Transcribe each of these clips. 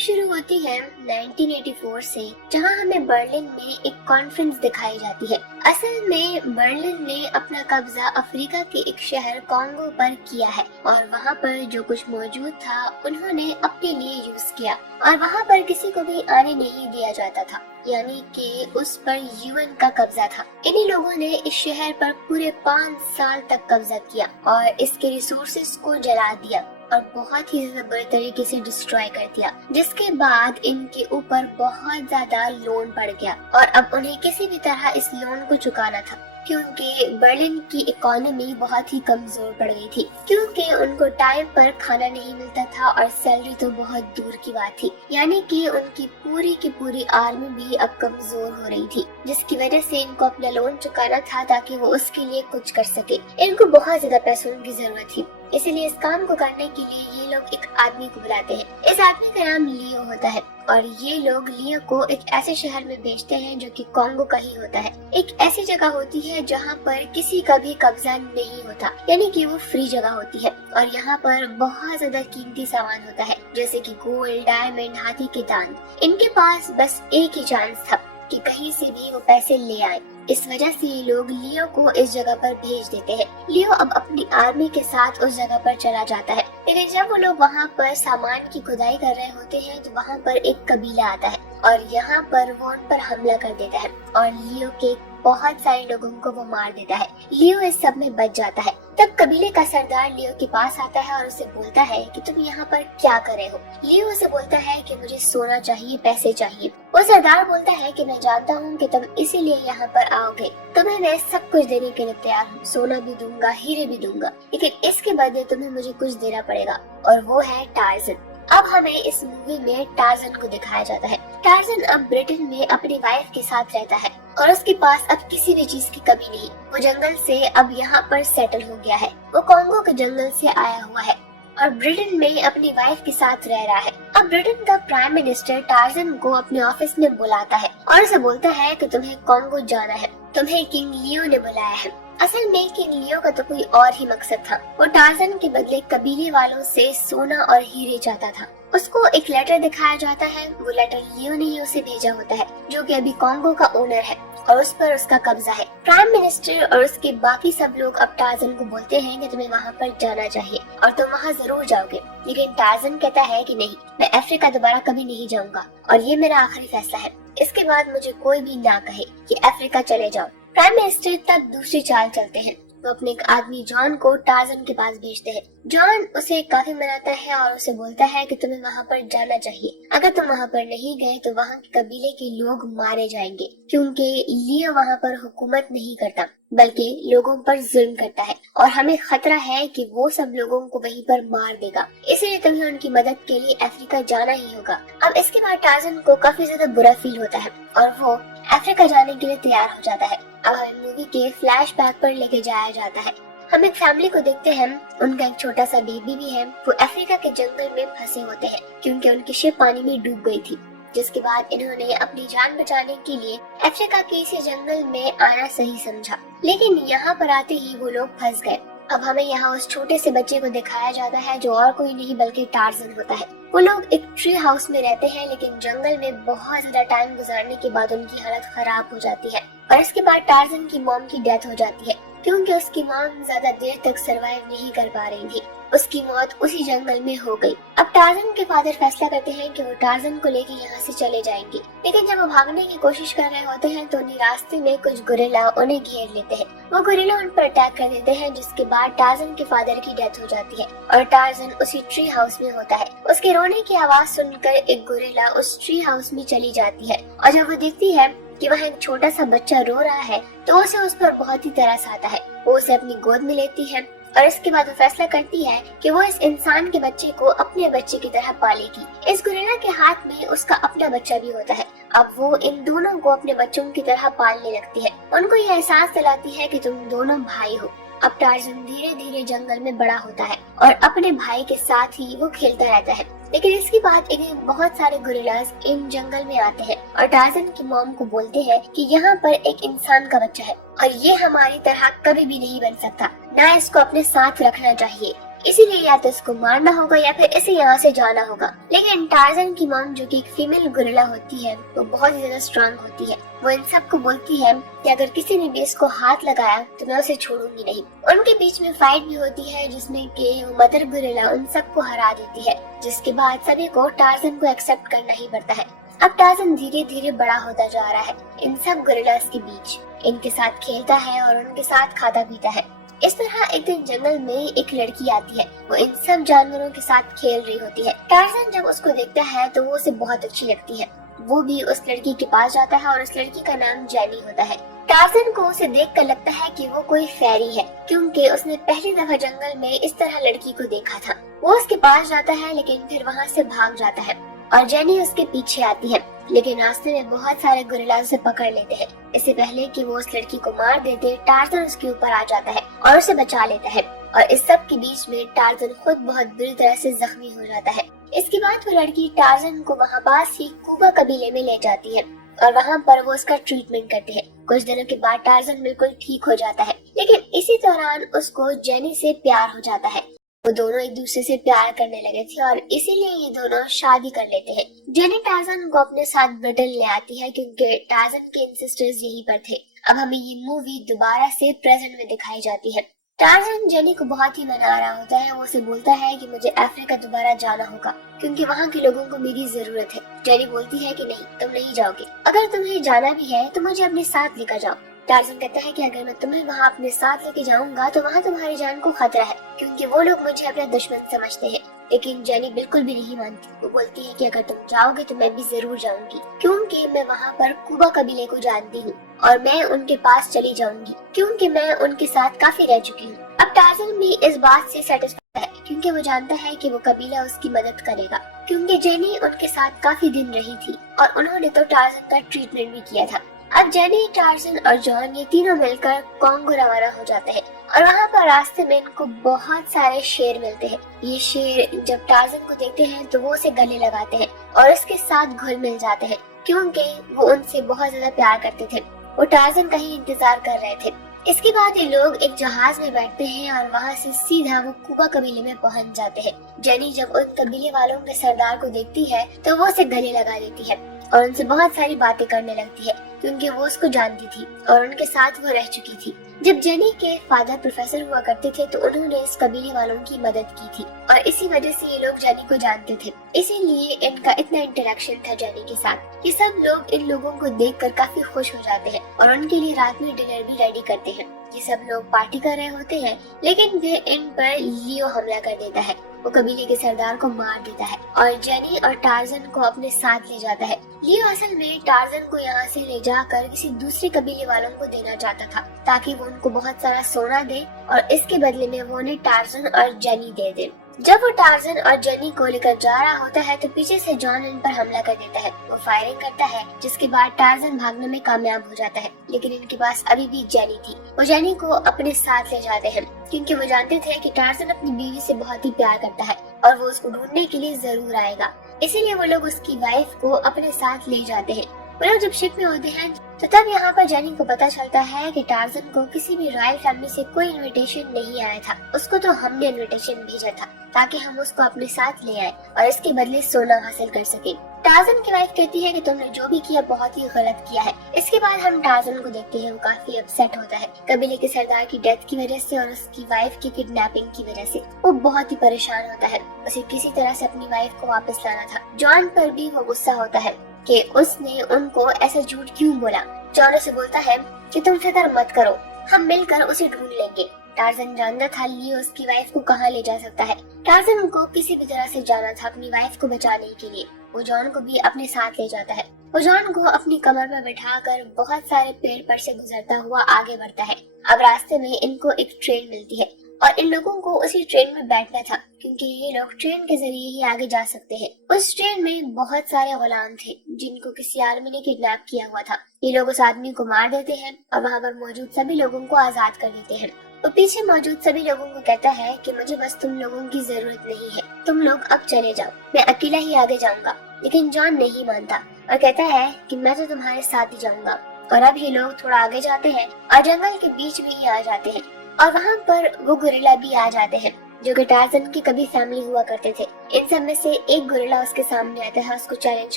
शुरू होती है 1984 से, जहां हमें बर्लिन में एक कॉन्फ्रेंस दिखाई जाती है। असल में बर्लिन ने अपना कब्जा अफ्रीका के एक शहर कॉन्गो पर किया है और वहां पर जो कुछ मौजूद था उन्होंने अपने लिए यूज किया और वहां पर किसी को भी आने नहीं दिया जाता था, यानी कि उस पर यूएन का कब्जा था। इन्हीं लोगों ने इस शहर पर पूरे 5 साल तक कब्जा किया और इसके रिसोर्सेज को जला दिया और बहुत ही ज्यादा बुरे तरीके से डिस्ट्रॉय कर दिया, जिसके बाद इनके ऊपर बहुत ज्यादा लोन पड़ गया और अब उन्हें किसी भी तरह इस लोन को चुकाना था, क्योंकि बर्लिन की इकोनॉमी बहुत ही कमजोर पड़ गई थी, क्योंकि उनको टाइम पर खाना नहीं मिलता था और सैलरी तो बहुत दूर की बात थी। यानी कि उनकी पूरी की पूरी आर्मी भी अब कमजोर हो रही थी, जिसकी वजह से इनको अपना लोन चुकाना था ताकि वो उसके लिए कुछ कर सके। इनको बहुत ज्यादा पैसों की जरूरत थी, इसीलिए इस काम को करने के लिए ये लोग एक आदमी को बुलाते हैं। इस आदमी का नाम लियो होता है और ये लोग लियो को एक ऐसे शहर में भेजते हैं जो कि कॉन्गो का ही होता है। एक ऐसी जगह होती है जहाँ पर किसी का भी कब्जा नहीं होता, यानी कि वो फ्री जगह होती है और यहाँ पर बहुत ज्यादा कीमती सामान होता है, जैसे कि गोल्ड, डायमंड, हाथी के दांत। इनके पास बस एक ही चांस था कि कहीं से भी वो पैसे ले आए। इस वजह से ये लोग लियो को इस जगह पर भेज देते हैं। लियो अब अपनी आर्मी के साथ उस जगह पर चला जाता है, लेकिन जब वो लोग वहाँ पर सामान की खुदाई कर रहे होते हैं तो वहाँ पर एक कबीला आता है और यहाँ पर वो उन पर हमला कर देता है और लियो के बहुत सारे लोगों को वो मार देता है। लियो इस सब में बच जाता है। तब कबीले का सरदार लियो के पास आता है और उसे बोलता है कि तुम यहाँ पर क्या कर रहे हो। लियो उसे बोलता है कि मुझे सोना चाहिए, पैसे चाहिए। वो सरदार बोलता है कि मैं जानता हूँ कि तुम इसीलिए यहाँ पर आओगे, तुम्हें मैं सब कुछ देने के लिए तैयार हूँ, सोना भी दूंगा, हीरे भी दूंगा, लेकिन इसके बदले तुम्हें मुझे कुछ देना पड़ेगा, और वो है टार्जन। अब हमें इस मूवी में टार्जन को दिखाया जाता है। टार्जन अब ब्रिटेन में अपनी वाइफ के साथ रहता है और उसके पास अब किसी भी चीज की कमी नहीं। वो जंगल से अब यहाँ पर सेटल हो गया है। वो कॉन्गो के जंगल से आया हुआ है और ब्रिटेन में अपनी वाइफ के साथ रह रहा है। अब ब्रिटेन का प्राइम मिनिस्टर टार्जन को अपने ऑफिस में बुलाता है और उसे बोलता है कि तुम्हें कॉन्गो जाना है, तुम्हें किंग लियो ने बुलाया है। असल में किंग लियो का तो कोई और ही मकसद था। वो टार्जन के बदले कबीले वालों से सोना और हीरे चाहता था। उसको एक लेटर दिखाया जाता है। वो लेटर लियो ने ही उसे भेजा होता है, जो कि अभी कॉन्गो का ओनर है और उस पर उसका कब्जा है। प्राइम मिनिस्टर और उसके बाकी सब लोग अब टार्जन को बोलते हैं कि तुम्हें वहाँ पर जाना चाहिए और तुम वहाँ जरूर जाओगे, लेकिन टार्जन कहता है कि नहीं, मैं अफ्रीका दोबारा कभी नहीं जाऊंगा और ये मेरा आखिरी फैसला है। इसके बाद मुझे कोई भी ना कहे कि अफ्रीका चले जाओ। प्राइम मिनिस्टर तब दूसरी चाल चलते हैं। वो अपने एक आदमी जॉन को टार्जन के पास भेजते हैं। जॉन उसे काफी मनाता है और उसे बोलता है कि तुम्हें वहाँ पर जाना चाहिए। अगर तुम वहाँ पर नहीं गए तो वहाँ के कबीले के लोग मारे जाएंगे, क्योंकि लियो वहाँ पर हुकूमत नहीं करता बल्कि लोगों पर जुल्म करता है और हमें खतरा है कि वो सब लोगों को वहीं पर मार देगा। इसलिए तुम्हें उनकी मदद के लिए अफ्रीका जाना ही होगा। अब इसके बाद टार्जन को काफी ज्यादा बुरा फील होता है और वो अफ्रीका जाने के लिए तैयार हो जाता है। अब हमें मूवी के फ्लैशबैक पर लेके जाया जाता है। हम एक फैमिली को देखते हैं। उनका एक छोटा सा बेबी भी है। वो अफ्रीका के जंगल में फंसे होते हैं क्योंकि उनकी शिप पानी में डूब गई थी, जिसके बाद इन्होंने अपनी जान बचाने के लिए अफ्रीका के इसी जंगल में आना सही समझा, लेकिन यहाँ पर आते ही वो लोग फंस गए। अब हमें यहाँ उस छोटे से बच्चे को दिखाया जाता है जो और कोई नहीं बल्कि टार्जन होता है। वो लोग एक ट्री हाउस में रहते हैं, लेकिन जंगल में बहुत ज्यादा टाइम गुजारने के बाद उनकी हालत खराब हो जाती है और इसके बाद टार्जन की मॉम की डेथ हो जाती है, क्योंकि उसकी मॉम ज्यादा देर तक सरवाइव नहीं कर पा रही थी। उसकी मौत उसी जंगल में हो गई। अब टार्जन के फादर फैसला करते हैं कि वो टार्जन को लेके यहाँ से चले जाएंगे, लेकिन जब वो भागने की कोशिश कर रहे होते हैं तो उन्हें रास्ते में कुछ गोरिल्ला उन्हें घेर लेते हैं। वो गोरिल्ला उन पर अटैक कर देते हैं, जिसके बाद टार्जन के फादर की डेथ हो जाती है और टार्जन उसी ट्री हाउस में होता है। उसके रोने की आवाज सुनकर एक गोरिल्ला उस ट्री हाउस में चली जाती है और जब वो देखती है कि वहाँ एक छोटा सा बच्चा रो रहा है तो उसे उस पर बहुत ही तरस आता है। वो उसे अपनी गोद में लेती है और इसके बाद वो फैसला करती है कि वो इस इंसान के बच्चे को अपने बच्चे की तरह पालेगी। इस गोरिल्ला के हाथ में उसका अपना बच्चा भी होता है। अब वो इन दोनों को अपने बच्चों की तरह पालने लगती है। उनको ये एहसास दिलाती है कि तुम दोनों भाई हो। अब टार्जन धीरे धीरे जंगल में बड़ा होता है और अपने भाई के साथ ही वो खेलता रहता है, लेकिन इसके बाद इन्हें बहुत सारे गोरिल्लास इन जंगल में आते हैं और टार्जन की मॉम को बोलते हैं कि यहाँ पर एक इंसान का बच्चा है और ये हमारी तरह कभी भी नहीं बन सकता, ना इसको अपने साथ रखना चाहिए। इसीलिए या तो इसको मारना होगा या फिर इसे यहाँ से जाना होगा। लेकिन टार्जन की मॉम, जो कि एक फीमेल गोरिल्ला होती है, वो बहुत ही ज्यादा स्ट्रांग होती है। वो इन सबको बोलती है कि अगर किसी ने भी इसको हाथ लगाया तो मैं उसे छोड़ूंगी नहीं। उनके बीच में फाइट भी होती है जिसमें कि मदर गोरिल्ला उन सबको हरा देती है, जिसके बाद सभी को टार्जन को एक्सेप्ट करना ही पड़ता है। अब टार्जन धीरे धीरे बड़ा होता जा रहा है इन सब गोरिल्लास के बीच, इनके साथ खेलता है और उनके साथ खाता पीता है। इस तरह एक दिन जंगल में एक लड़की आती है, वो इन सब जानवरों के साथ खेल रही होती है। टार्जन जब उसको देखता है तो वो उसे बहुत अच्छी लगती है। वो भी उस लड़की के पास जाता है और उस लड़की का नाम जेनी होता है। टार्जन को उसे देखकर लगता है कि वो कोई फेरी है, क्योंकि उसने पहली दफा जंगल में इस तरह लड़की को देखा था। वो उसके पास जाता है लेकिन फिर वहाँ से भाग जाता है और जेनी उसके पीछे आती है, लेकिन रास्ते में बहुत सारे गोरिल्ला उसे पकड़ लेते हैं। इससे पहले कि वो उस लड़की को मार देते, टार्जन उसके ऊपर आ जाता है और उसे बचा लेता है। और इस सब के बीच में टार्जन खुद बहुत बुरी तरह से जख्मी हो जाता है। इसके बाद वो लड़की टार्जन को वहाँ पास ही कुबा कबीले में ले जाती है और वहाँ पर वो उसका ट्रीटमेंट करते हैं। कुछ दिनों के बाद टार्जन बिल्कुल ठीक हो जाता है, लेकिन इसी दौरान उसको जेनी से प्यार हो जाता है। वो दोनों एक दूसरे से प्यार करने लगे थे और इसीलिए ये दोनों शादी कर लेते हैं। जेनी टार्जन को अपने साथ ब्रिटेन ले आती है क्योंकि टार्जन के एंसेस्टर्स यहीं पर थे। अब हमें ये मूवी दोबारा से प्रेजेंट में दिखाई जाती है। टार्जन जेनी को बहुत ही मना रहा होता है। वो उसे बोलता है कि मुझे अफ्रीका दोबारा जाना होगा क्योंकि वहाँ के लोगों को मेरी जरूरत है। जेनी बोलती है कि नहीं, तुम नहीं जाओगे। अगर तुम्हें जाना भी है तो मुझे अपने साथ लेकर जाओ। टार्जन कहता है कि अगर मैं तुम्हें वहाँ अपने साथ लेके जाऊंगा तो वहाँ तुम्हारी जान को खतरा है, क्योंकि वो लोग मुझे अपना दुश्मन समझते हैं। लेकिन जेनी बिल्कुल भी नहीं मानती। वो बोलती है कि अगर तुम जाओगे तो मैं भी जरूर जाऊंगी, क्योंकि मैं वहाँ पर कुबा कबीले को जानती हूँ और मैं उनके पास चली जाऊंगी क्योंकि मैं उनके साथ काफी रह चुकी हूँ। अब टार्जन भी इस बात से सेटिस्फाइड है क्योंकि वो जानता है कि वो कबीला उसकी मदद करेगा, क्योंकि जेनी उनके साथ काफी दिन रही थी और उन्होंने तो टार्जन का ट्रीटमेंट भी किया था। अब जेनी, टार्जन और जॉन ये तीनों मिलकर कॉन्गो रवाना हो जाते हैं और वहाँ पर रास्ते में इनको बहुत सारे शेर मिलते हैं। ये शेर जब टार्जन को देखते हैं तो वो उसे गले लगाते हैं और उसके साथ घुल मिल जाते हैं, क्योंकि वो उनसे बहुत ज्यादा प्यार करते थे। वो टार्जन का ही इंतजार कर रहे थे। इसके बाद ये लोग एक जहाज में बैठते हैं और वहाँ से सीधा वो कुबा कबीले में पहुँच जाते हैं। जेनी जब उन कबीले वालों के सरदार को देखती है तो वो उसे गले लगा देती है और उनसे बहुत सारी बातें करने लगती है, क्योंकि वो उसको जानती थी और उनके साथ वो रह चुकी थी। जब जेनी के फादर प्रोफेसर हुआ करते थे तो उन्होंने इस कबीले वालों की मदद की थी और इसी वजह से ये लोग जेनी को जानते थे। इसीलिए इनका इतना इंटरेक्शन था जेनी के साथ। ये सब लोग इन लोगों को देखकर काफी खुश हो जाते हैं और उनके लिए रात में डिनर भी रेडी करते हैं। ये सब लोग पार्टी कर रहे होते हैं, लेकिन फिर इन पर लियो हमला कर देता है। वो कबीले के सरदार को मार देता है और जेनी और टार्जन को अपने साथ ले जाता है। लियो असल में टार्जन को यहाँ से ले जाकर किसी दूसरे कबीले वालों को देना चाहता था, ताकि वो उनको बहुत सारा सोना दे और इसके बदले में वो उन्हें टार्जन और जेनी दे दे। जब वो टार्जन और जेनी को लेकर जा रहा होता है तो पीछे से जॉन इन पर हमला कर देता है। वो फायरिंग करता है, जिसके बाद टार्जन भागने में कामयाब हो जाता है, लेकिन इनके पास अभी भी जेनी थी। वो जेनी को अपने साथ ले जाते हैं क्योंकि वो जानते थे कि टार्जन अपनी बीवी से बहुत ही प्यार करता है और वो उसको ढूंढने के लिए जरूर आएगा। इसीलिए वो लोग उसकी वाइफ को अपने साथ ले जाते हैं। वो लोग जब शिप में होते हैं तो तब यहाँ पर जेनी को पता चलता है कि टार्जन को किसी भी रॉयल फैमिली से कोई इनविटेशन नहीं आया था। उसको तो हमने इनविटेशन भेजा था ताकि हम उसको अपने साथ ले आए और इसके बदले सोना हासिल कर सके। टार्जन की वाइफ कहती है कि तुमने जो भी किया बहुत ही गलत किया है। इसके बाद हम टार्जन को देखते हैं, वो काफी अपसेट होता है कबीले के सरदार की डेथ की वजह से और उसकी वाइफ की किडनैपिंग की वजह से। वो बहुत ही परेशान होता है, उसे किसी तरह से अपनी वाइफ को वापस लाना था। जॉन पर भी वो गुस्सा होता है कि उसने उनको ऐसा झूठ क्यों बोला। जॉन उसे बोलता है कि तुम फिक्र मत करो, हम मिलकर उसे ढूंढ लेंगे। टार्जन जानता था लियो उसकी वाइफ को कहाँ ले जा सकता है। टार्जन को किसी भी तरह से जाना था अपनी वाइफ को बचाने के लिए। वो जॉन को भी अपने साथ ले जाता है। वो जॉन को अपनी कमर में बिठाकर बहुत सारे पेड़ पर से गुजरता हुआ आगे बढ़ता है। अब रास्ते में इनको एक ट्रेन मिलती है और इन लोगों को उसी ट्रेन में बैठना था क्योंकि ये लोग ट्रेन के जरिए ही आगे जा सकते हैं। उस ट्रेन में बहुत सारे गुलाम थे जिनको किसी आदमी ने किडनैप किया हुआ था। ये लोग उस आदमी को मार देते हैं और वहाँ पर मौजूद सभी लोगों को आजाद कर देते हैं। वो पीछे मौजूद सभी लोगों को कहता है कि मुझे बस तुम लोगों की जरूरत नहीं है, तुम लोग अब चले जाओ, मैं अकेला ही आगे जाऊंगा। लेकिन जॉन नहीं मानता और कहता है कि मैं तो तुम्हारे साथ ही जाऊंगा। और अब ये लोग थोड़ा आगे जाते हैं और जंगल के बीच में ही आ जाते हैं और वहाँ पर वो गोरिल्ला भी आ जाते हैं। जो कि टार्जन की कभी फैमिली हुआ करते थे। इन सब में से एक गोरिल्ला उसके सामने आता है, उसको चैलेंज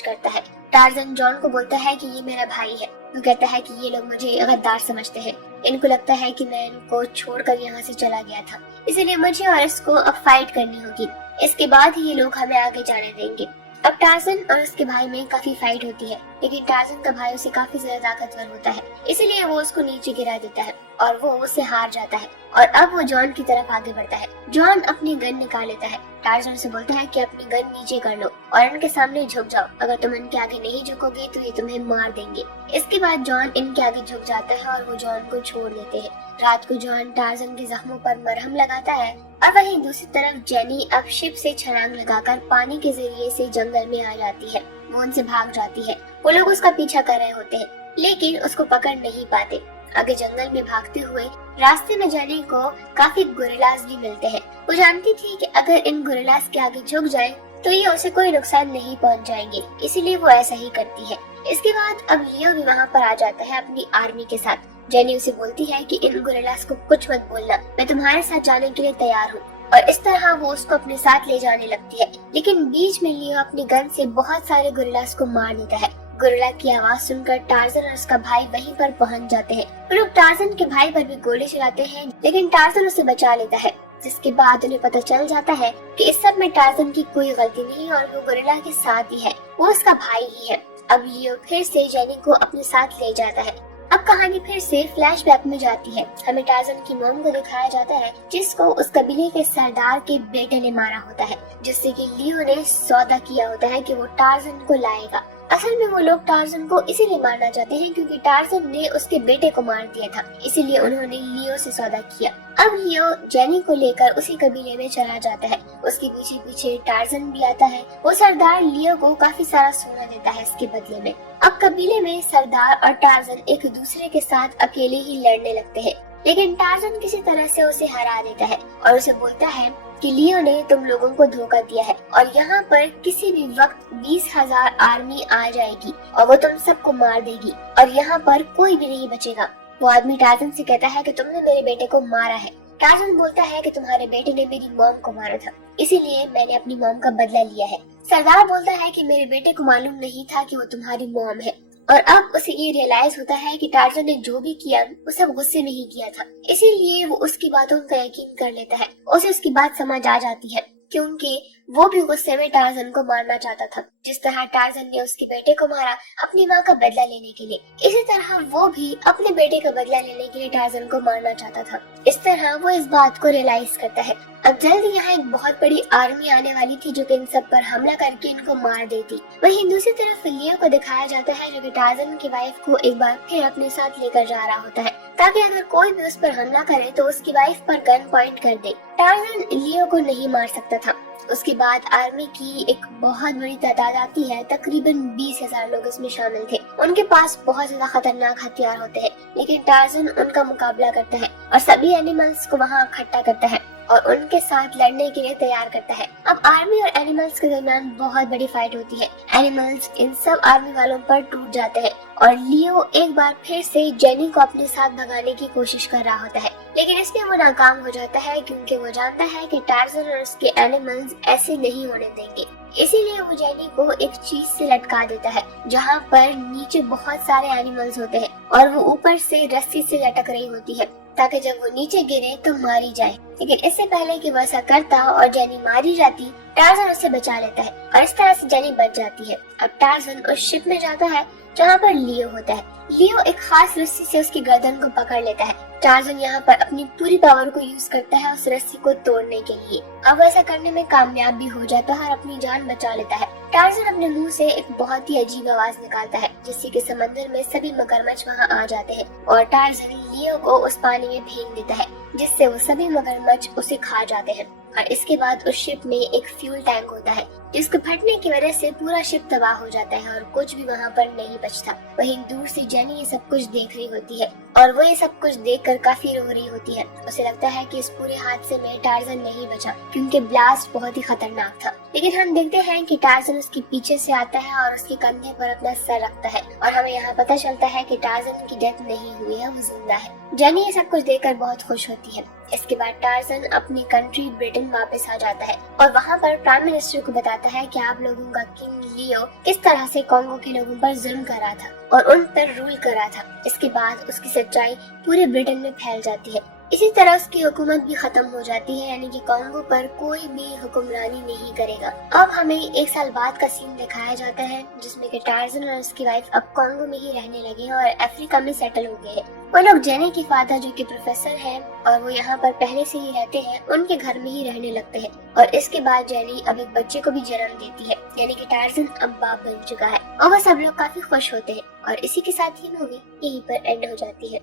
करता है। टार्जन जॉन को बोलता है कि ये मेरा भाई है। वो कहता है कि ये लोग मुझे गद्दार समझते हैं, इनको लगता है कि मैं इनको छोड़कर यहाँ से चला गया था, इसलिए मुझे और इसको अब फाइट करनी होगी। इसके बाद ही ये लोग हमें आगे जाने देंगे। अब टार्जन और उसके भाई में काफी फाइट होती है, लेकिन टार्जन का भाई उसे काफी ज्यादा ताकतवर होता है, इसलिए वो उसको नीचे गिरा देता है और वो उससे हार जाता है। और अब वो जॉन की तरफ आगे बढ़ता है। जॉन अपनी गन निकाल लेता है। टार्जन से बोलता है कि अपनी गन नीचे कर लो और इनके सामने झुक जाओ, अगर तुम इनके आगे नहीं झुकोगे तो ये तुम्हें मार देंगे। इसके बाद जॉन इनके आगे झुक जाता है और वो जॉन को छोड़ देते हैं। रात को जॉन टार्जन के जख्मों पर मरहम लगाता है और वहीं दूसरी तरफ जेनी अब शिप से छलांग लगाकर पानी के जरिए से जंगल में आ जाती है। वो उनसे भाग जाती है। वो लोग उसका पीछा कर रहे होते हैं, लेकिन उसको पकड़ नहीं पाते। आगे जंगल में भागते हुए रास्ते में जेनी को काफी गोरिल्लास भी मिलते हैं। वो जानती थी कि अगर इन गोरिल्लास के आगे झुक जाए तो ये उसे कोई नुकसान नहीं पहुंच जाएंगे, इसीलिए वो ऐसा ही करती है। इसके बाद अब लियो भी वहाँ पर आ जाता है अपनी आर्मी के साथ। जेनी उसे बोलती है कि इन गोरिल्लास को कुछ मत बोलना, मैं तुम्हारे साथ जाने के लिए तैयार हूँ। और इस तरह वो उसको अपने साथ ले जाने लगती है, लेकिन बीच में लियो अपनी गन से बहुत सारे गोरिल्लास को मार देता है। गोरिल्ला की आवाज सुनकर टार्जन और उसका भाई वहीं पर पहुंच जाते हैं। वो लोग टार्जन के भाई पर भी गोली चलाते हैं, लेकिन टार्जन उसे बचा लेता है। जिसके बाद उन्हें पता चल जाता है कि इस सब में टार्जन की कोई गलती नहीं और वो गोरिल्ला के साथ ही है, वो उसका भाई ही है। अब लियो फिर से जेनी को अपने साथ ले जाता है। अब कहानी फिर से फ्लैशबैक में जाती है। हमें टार्जन की मॉम को दिखाया जाता है, जिसको उस कबीले के सरदार के बेटे ने मारा होता है, जिससे कि लियो ने सौदा किया होता है कि वो टार्जन को लाएगा। असल में वो लोग टार्जन को इसीलिए मारना चाहते हैं क्योंकि टार्जन ने उसके बेटे को मार दिया था, इसीलिए उन्होंने लियो से सौदा किया। अब लियो जेनी को लेकर उसी कबीले में चला जाता है। उसके पीछे पीछे टार्जन भी आता है। वो सरदार लियो को काफी सारा सोना देता है इसके बदले में। अब कबीले में सरदार और टार्जन एक दूसरे के साथ अकेले ही लड़ने लगते हैं, लेकिन टार्जन किसी तरह से उसे हरा देता है और उसे बोलता है कि लियो ने तुम लोगों को धोखा दिया है और यहाँ पर किसी भी वक्त 20,000 आर्मी आ जाएगी और वो तुम सबको मार देगी और यहाँ पर कोई भी नहीं बचेगा। वो आदमी टार्जन से कहता है कि तुमने मेरे बेटे को मारा है। टार्जन बोलता है कि तुम्हारे बेटे ने मेरी मॉम को मारा था, इसीलिए मैंने अपनी मॉम का बदला लिया है। सरदार बोलता है कि मेरे बेटे को मालूम नहीं था कि वो तुम्हारी मॉम है और अब उसे ये रियलाइज होता है कि टार्जन ने जो भी किया वो सब गुस्से में ही किया था, इसीलिए वो उसकी बातों का यकीन कर लेता है। उसे उसकी बात समझ आ जाती है क्योंकि वो भी गुस्से में टार्जन को मारना चाहता था। जिस तरह टार्जन ने उसके बेटे को मारा अपनी माँ का बदला लेने के लिए, इसी तरह वो भी अपने बेटे का बदला लेने के लिए टार्जन को मारना चाहता था। इस तरह वो इस बात को रियलाइज करता है। अब जल्द यहाँ एक बहुत बड़ी आर्मी आने वाली थी जो कि इन सब पर हमला करके इनको मार देती। वहीं दूसरी तरफ लियो को दिखाया जाता है जो कि टार्जन की वाइफ को एक बार फिर अपने साथ लेकर जा रहा होता है, ताकि अगर कोई भी उस पर हमला करे तो उसकी वाइफ पर गन पॉइंट कर दे। टार्जन लियो को नहीं मार सकता था। उसके बाद आर्मी की एक बहुत बड़ी तादाद आती है, तकरीबन 20,000 लोग इसमें शामिल थे। उनके पास बहुत ज्यादा खतरनाक हथियार होते हैं, लेकिन टार्जन उनका मुकाबला करता है और सभी एनिमल्स को वहाँ इकट्ठा करता है और उनके साथ लड़ने के लिए तैयार करता है। अब आर्मी और एनिमल्स के दरमियान बहुत बड़ी फाइट होती है। एनिमल्स इन सब आर्मी वालों पर टूट जाते हैं और लियो एक बार फिर से जेनी को अपने साथ भगाने की कोशिश कर रहा होता है, लेकिन इसमें वो नाकाम हो जाता है क्योंकि वो जानता है कि टार्जन और उसके एनिमल्स ऐसे नहीं होने देंगे। इसीलिए वो जेनी को एक चीज से लटका देता है जहाँ पर नीचे बहुत सारे एनिमल्स होते हैं और वो ऊपर से रस्सी से लटक रही होती है ताकि जब वो नीचे गिरे तो मारी जाए। लेकिन इससे पहले कि वो ऐसा करता और जेनी मारी जाती, टार्जन उसे बचा लेता है और इस तरह से जेनी बच जाती है। अब टार्जन उस शिप में जाता है जहाँ पर लियो होता है। लियो एक खास रस्सी से उसकी गर्दन को पकड़ लेता है। टार्जन यहाँ पर अपनी पूरी पावर को यूज करता है उस रस्सी को तोड़ने के लिए। अब ऐसा करने में कामयाब भी हो जाता है और अपनी जान बचा लेता है। टार्जन अपने मुंह से एक बहुत ही अजीब आवाज निकालता है जिससे कि समंदर में सभी मगरमच्छ वहाँ आ जाते हैं और टार्जन लियो को उस पानी में फेंक देता है जिससे वो सभी मगरमच्छ उसे खा जाते हैं। और इसके बाद उस शिप में एक फ्यूल टैंक होता है जिसके फटने की वजह से पूरा शिप तबाह हो जाता है और कुछ भी वहाँ पर नहीं बचता। वहीं दूर से जेनी ये सब कुछ देख रही होती है और वो ये सब कुछ देखकर काफी रो रही होती है। उसे लगता है कि इस पूरे हादसे में टार्जन नहीं बचा क्योंकि ब्लास्ट बहुत ही खतरनाक था। लेकिन हम देखते हैं कि टार्जन उसके पीछे से आता है और उसके कंधे पर अपना सर रखता है और हमें यहाँ पता चलता है कि टार्जन की डेथ नहीं हुई है, वो जिंदा है। जेनी ये सब कुछ देखकर बहुत खुश होती है। इसके बाद टार्जन अपनी कंट्री ब्रिटेन वापस आ जाता है और वहाँ पर प्राइम मिनिस्टर को बताता है कि आप लोगों का किंग लियो किस तरह से कॉन्गो के लोगों पर जुल्म कर रहा था और उन पर रूल कर रहा था। इसके बाद उसकी सच्चाई पूरे ब्रिटेन में फैल जाती है। इसी तरह उसकी हुकूमत भी खत्म हो जाती है, यानी कि कॉन्गो पर कोई भी हुक्मरानी नहीं करेगा। अब हमें 1 साल बाद का सीन दिखाया जाता है जिसमें कि टार्जन और उसकी वाइफ अब कॉन्गो में ही रहने लगे हैं और अफ्रीका में सेटल हो गए हैं। वो लोग जेनी के फादर जो कि प्रोफेसर हैं और वो यहाँ पर पहले से ही रहते हैं, उनके घर में ही रहने लगते हैं। और इसके बाद जेनी अब एक बच्चे को भी जन्म देती है, यानी कि टार्जन अब बाप बन चुका है और वो सब लोग काफी खुश होते हैं। और इसी के साथ ही मूवी यहीं पर एंड हो जाती है।